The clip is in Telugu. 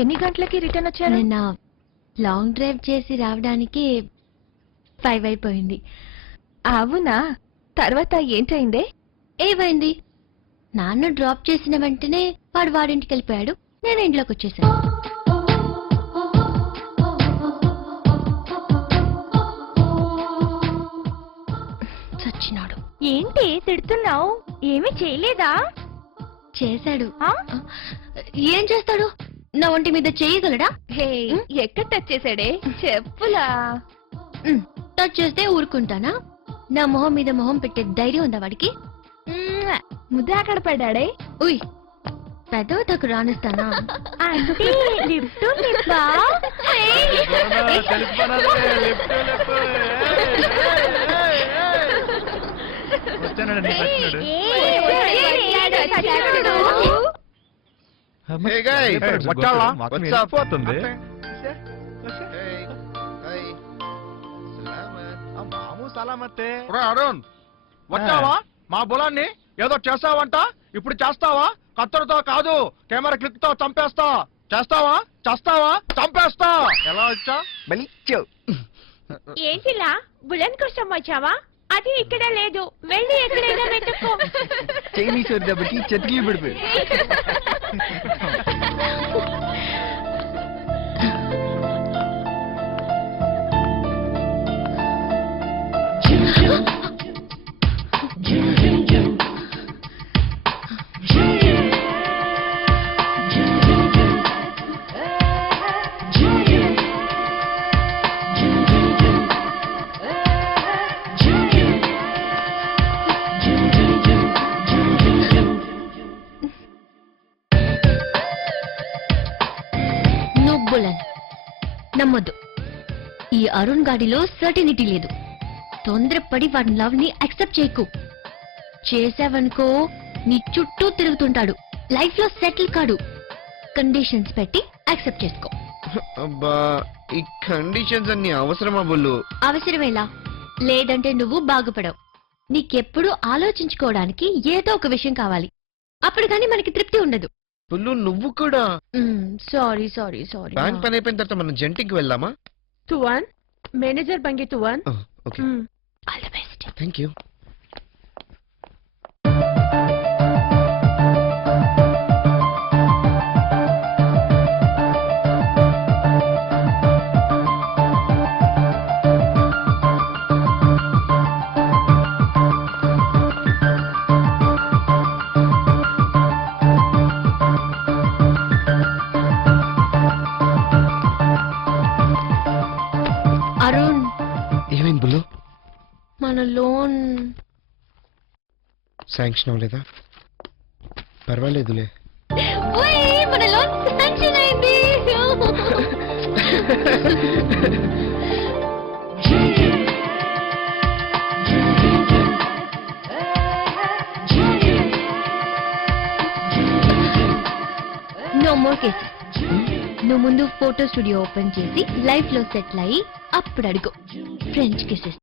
ఎన్ని గంటలకి రిటర్న్ వచ్చారు? నిన్న లాంగ్ డ్రైవ్ చేసి రావడానికి 5 అయిపోయింది. అవునా? తర్వాత ఏంటైందే? ఏమైంది? నాన్న డ్రాప్ చేసిన వెంటనే వాడు వాడింటికి వెళ్ళిపోయాడు. నేను ఇంట్లోకి వచ్చేసాను. చచ్చినాడు. ఏంటి తిడుతున్నావు? ఏమీ చేయలేదా? చేశాడు. ఏం చేస్తాడు? నా ఒంటి మీద చేయగలడా? హే, ఎక్కడ టచ్ చేశాడే? చెప్పులా. టచ్ చేస్తే ఊరుకుంటానా? నా మొహం మీద మొహం పెట్టే ధైర్యం ఉందా వాడికి? ముద్ద అక్కడ పడ్డాడే. ఉయ్, పెద్దవ తకు రానిస్తానా? అంటే లిఫ్ట్ లిఫ్టా? Hey guys, what's up? Arun వచ్చావా? మా బులాన్ని ఏదో చేస్తావంట, ఇప్పుడు చేస్తావా? కత్తెరతో కాదు, కెమెరా క్లిక్ తో చంపేస్తా. చేస్తావా? చేస్తావా? చంపేస్తా. ఎలా వచ్చా? ఏంటిలా బులెన్ కోసం వచ్చావా? అది ఇక్కడ లేదు, వెళ్ళి ఎక్కడైనా వెతుక్కో. చైనీస్ దెబ్బకి చెతికి పడిపోయి. నమ్మొద్దు. ఈ అరుణ్ గాడిలో సర్టినిటీ లేదు. తొందరపడి వాడి లవ్ ని యాక్సెప్ట్ చేయకు. చేసావనుకో నీ చుట్టూ తిరుగుతుంటాడు, లైఫ్ లో సెటిల్ కాడు. కండిషన్స్ పెట్టి యాక్సెప్ట్ చేసుకో. అబ్బా, ఈ కండిషన్స్ అన్ని అవసరమా బుల్లు? అవసరమేలా? లేదంటే నువ్వు బాగుపడవు. నీకెప్పుడు ఆలోచించుకోవడానికి ఏదో ఒక విషయం కావాలి. అప్పుడు కానీ మనకి తృప్తి ఉండదు. బుల్లు నువ్వు కూడా. Sorry sorry sorry. బ్యాంక్ పని అయిపోయిన తర్వాత మనం జంటికి వెళ్దామా? తువాన్ మేనేజర్ బంగి తువాన్. Okay, all the best. Thank you. Arun, ఏమైంది బుల్లు? మన లోన్ శాంక్షన్ అవ్వలేదా? పర్వాలేదులే. మన లోన్ శాంక్షన్ అయింది. No more cases. నువ్వు ముందు ఫోటో స్టూడియో ఓపెన్ చేసి లైఫ్ లో సెటిల్ అయ్యి అప్పుడు అడుగు ఫ్రెంచ్ కిసెస్.